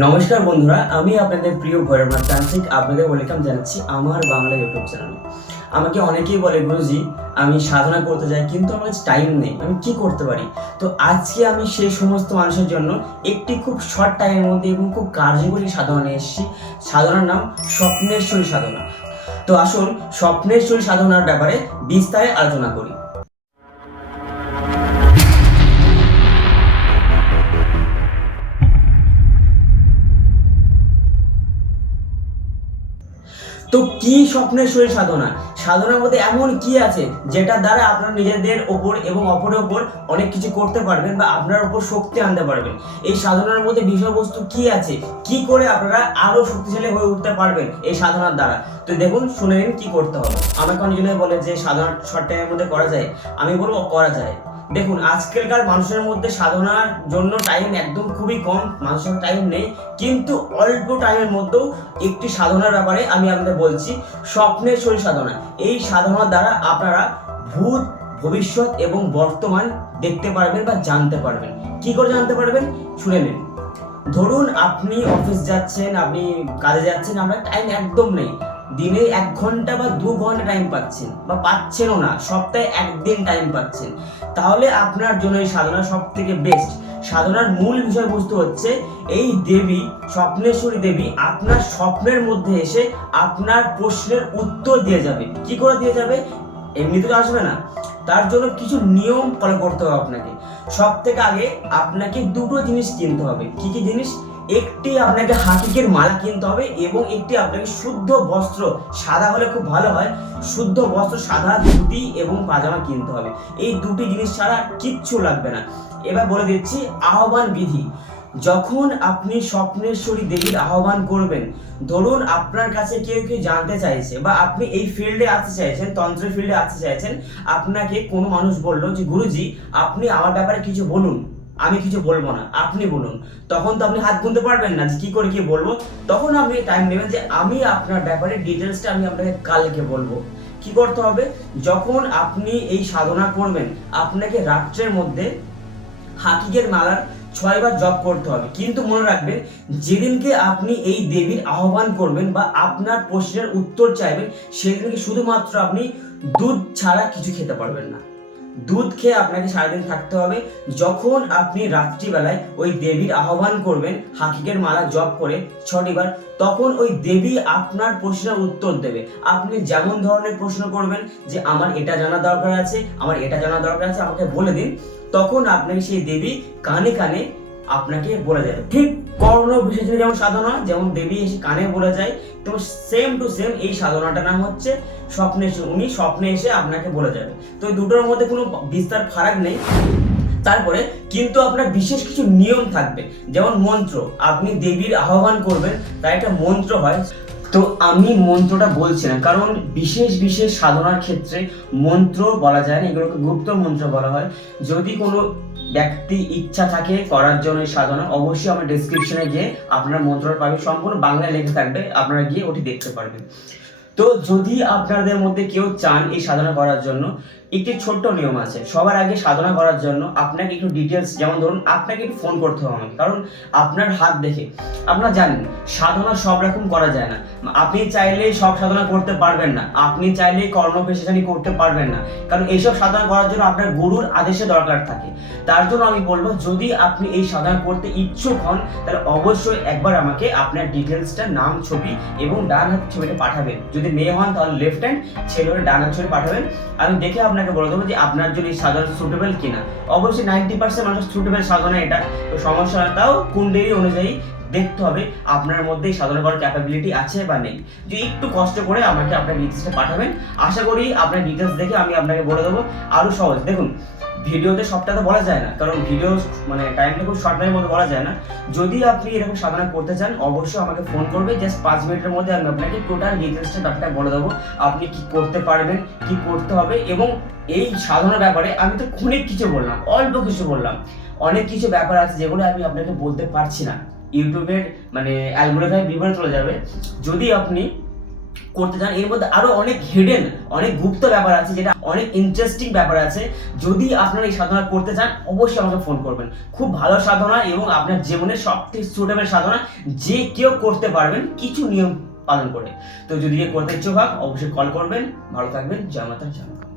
নমস্কার বন্ধুরা, আমি আপনাদের প্রিয় ভৈরবনাথ তান্ত্রিক আপনাদের ওয়েলকাম জানাচ্ছি আমার বাংলা ইউটিউব চ্যানেলে আমাকে অনেকেই বলে, গুরুজি, আমি সাধনা করতে যাই, কিন্তু আমার কাছে টাইম নেই, আমি কি করতে পারি? তো আজকে আমি সেই সমস্ত মানুষের জন্য একটি খুব শর্ট টাইমের মধ্যে এবং খুব কার্যকরী সাধনা নিয়ে এসেছি। সাধনার নাম স্বপ্নেশ্বরী সাধনা। তো আসুন, স্বপ্নেশ্বরী সাধনার ব্যাপারে বিস্তারে আলোচনা করি। তো কি স্বপ্নের শরীর সাধনা? সাধনার মধ্যে এমন কি আছে যেটা দ্বারা আপনারা নিজেদের ওপর এবং অপরের ওপর অনেক কিছু করতে পারবেন বা আপনার ওপর শক্তি আনতে পারবেন? এই সাধনার মধ্যে বিষয়বস্তু কি আছে? কি করে আপনারা আরও শক্তিশালী হয়ে উঠতে পারবেন এই সাধনার দ্বারা? তো দেখুন, শুনে নিন কি করতে হবে। আমাকে অনেকজনে বলে যে সাধনা শর্ট টাইমের মধ্যে করা যায়। আমি বলব করা যায়। দেখুন, আজকালকার মানুষের মধ্যে সাধনার জন্য টাইম একদম খুবই কম, মানুষের টাইম নেই, কিন্তু অল্প টাইমের মধ্যেও একটি সাধনার ব্যাপারে আমি আপনাদের বলছি, স্বপ্নের শরীর সাধনা। এই সাধনার দ্বারা আপনারা ভূত, ভবিষ্যৎ এবং বর্তমান দেখতে পারবেন বা জানতে পারবেন। কি করে জানতে পারবেন? শুনে নিন। ধরুন, আপনি অফিস যাচ্ছেন, আপনি কাজে যাচ্ছেন, আপনার টাইম একদম নেই। দিনে এক ঘণ্টা বা দু ঘণ্টা টাইম পাচ্ছেন, বা পাচ্ছেনও না, সপ্তাহে একদিন টাইম পাচ্ছেন। তাহলে আপনার জন্য এই সাধনা সব থেকে বেস্ট সাধনার মূল বিষয়বস্তু হচ্ছে, এই দেবী, স্বপ্নেশ্বরী দেবী আপনার স্বপ্নের মধ্যে এসে আপনার প্রশ্নের উত্তর দিয়ে যাবে। কি করে দিয়ে যাবে? এমনিতে তো আসবে না। তার জন্য কিছু নিয়ম ফলো করতে হবে আপনাকে। সব থেকে আগে আপনাকে দুটো জিনিস কিনতে হবে। কি কি জিনিস? একটি আপনাকে হাকিকের মালা কিনতে হবে এবং একটি আপনাকে শুদ্ধ বস্ত্র, সাদা হলে খুব ভালো হয়, শুদ্ধ বস্ত্র, সাদা ধুতি এবং পাজামা কিনতে হবে। এই দুটি জিনিস ছাড়া কিচ্ছু লাগবে না। এবার বলে দিচ্ছি আহ্বান বিধি। যখন আপনি স্বপ্নেশ্বরী দেবীর আহ্বান করবেন, ধরুন আপনার কাছে কেউ কেউ জানতে চাইছে বা আপনি এই ফিল্ডে আসতে চাইছেন, তন্ত্রের ফিল্ডে আসতে চাইছেন, আপনাকে কোনো মানুষ বলল যে, গুরুজি, আপনি আমার ব্যাপারে কিছু বলুন। আমি কিছু বলব না, আপনি বলুন। তখন তো আপনি হাত গুনতে পারবেন না কি করে কি বলব। তখন আপনি টাইম নেবেন যে আমি আপনার ব্যাপারে ডিটেলসটা আমি আপনাকে কালকে বলব। কি করতে হবে? যখন আপনি এই সাধনা করবেন, আপনাকে রাত্রের মধ্যে হাকিকের মালার ছয়বার জপ করতে হবে। কিন্তু মনে রাখবেন, যেদিনকে আপনি এই দেবীর আহ্বান করবেন বা আপনার প্রশ্নের উত্তর চাইবেন, সেদিনকে শুধুমাত্র আপনি দুধ ছাড়া কিছু খেতে পারবেন না। দুধ খেয়ে আপনাকে সারাদিন থাকতে হবে। যখন আপনি রাত্রিবেলায় ওই দেবীর আহ্বান করবেন, হাকিকের মালা জপ করে ছটিবার, তখন ওই দেবী আপনার প্রশ্নের উত্তর দেবে। আপনি যেমন ধরনের প্রশ্ন করবেন যে, আমার এটা জানা দরকার আছে, আমার এটা জানা দরকার আছে, আমাকে বলে দিন। তখন আপনাকে সেই দেবী কানে কানে আপনাকে বলে যাবে ঠিক কর্ণ বিশেষ যেমন সাধনা, যেমন দেবী এসে কানে বলে যায়, তো সেম টু সেম এই সাধনাটার নাম হচ্ছে স্বপ্নে এসে, উনি স্বপ্নে এসে আপনাকে বলে যাবে। তো এই দুটোর মধ্যে কোনো বিস্তার, ফারাক নেই। তারপরে কিন্তু আপনার বিশেষ কিছু নিয়ম থাকবে, যেমন মন্ত্র। আপনি দেবীর আহ্বান করবেন তার একটা মন্ত্র হয়। তো আমি মন্ত্রটা বলছি না, কারণ বিশেষ বিশেষ সাধনার ক্ষেত্রে মন্ত্র বলা যায় না, এগুলোকে গুপ্ত মন্ত্র বলা হয়। যদি কোনো ব্যক্তি ইচ্ছা থাকে করার জন্য সাধনা অবশ্যই আমার ডিসক্রিপশনে গিয়ে আপনারা মন্ত্রটা পাবে সম্পূর্ণ বাংলায় লেখা থাকবে, আপনারা গিয়ে ওটি দেখতে পারবেন। তো যদি আপনাদের মধ্যে কেউ চান এই সাধনা করার জন্য একটি ছোট্ট নিয়ম আছে, সবার আগে সাধনা করার জন্য আপনাকে একটু ডিটেলস যেমন ধরুন আপনাকে একটু ফোন করতে হবে আমাকে। কারণ আপনার হাত দেখে, আপনারা জানেন, সাধনা সব রকম করা যায় না। আপনি চাইলেই সব সাধনা করতে পারবেন না, আপনি কর্ণ পেশাচারী করতে পারবেন না। কারণ এইসব সাধনা করার জন্য আপনার গুরুর আদেশে দরকার থাকে। তার জন্য আমি বলব, যদি আপনি এই সাধনা করতে ইচ্ছুক হন, তাহলে অবশ্যই একবার আমাকে আপনার ডিটেলসটা নাম, ছবি এবং ডান হাত ছবিটা পাঠাবেন। যদি মেয়ে হন, তাহলে লেফট হ্যান্ড ছেলে হলে ডান হাত ছবি পাঠাবেন। আমি দেখে আপনাকে বলে দেবো যে আপনার জন্য এই সাধনা সুটেবল কিনা। অবশ্যই নাইনটি পার্সেন্ট মানুষ সুটেবল সাধনা এটা তো সমস্যা না, তাও কুণ্ডলী অনুযায়ী দেখতে হবে আপনার মধ্যে এই সাধনা করার ক্যাপাবিলিটি আছে বা নেই। যে একটু কষ্ট করে আমাকে আপনার ডিটেলসটা পাঠাবেন আশা করি আপনার ডিটেলস দেখে আমি আপনাকে বলে দেবো। আরও সহজ। দেখুন ভিডিওতে সবটা তো বলা যায় না, কারণ ভিডিও মানে টাইমটা খুব শর্ট টাইমের মধ্যে বলা যায় না। যদি আপনি এরকম সাধনা করতে চান, অবশ্যই আমাকে ফোন করবে জাস্ট পাঁচ মিনিটের মধ্যে আমি আপনাকে টোটাল ডিটেলসটা ব্যাপারটা বলে দেবো, আপনি কি করতে পারবেন, কি করতে হবে, এবং এই সাধনার ব্যাপারে আমি তো অনেক কিছু বললাম, অল্প কিছু বললাম। অনেক কিছু ব্যাপার আছে যেগুলো আমি আপনাকে বলতে পারছি না। ইউটিউবের মানে অ্যালগোরিদমে বিবরণ চলে যাবে। যদি আপনি করতে চান, এর মধ্যে আরও অনেক হিডেন অনেক গুপ্ত ব্যাপার আছে যেটা অনেক ইন্টারেস্টিং ব্যাপার আছে। যদি আপনারা এই সাধনা করতে চান, অবশ্যই আমাকে ফোন করবেন। খুব ভালো সাধনা এবং আপনার জীবনের সবথেকে সুটেবল সাধনা যে কেউ করতে পারবেন, কিছু নিয়ম পালন করে। তো যদি করতে ইচ্ছুক অবশ্যই কল করবেন। ভালো থাকবেন। জয় মাতা, জয় মা।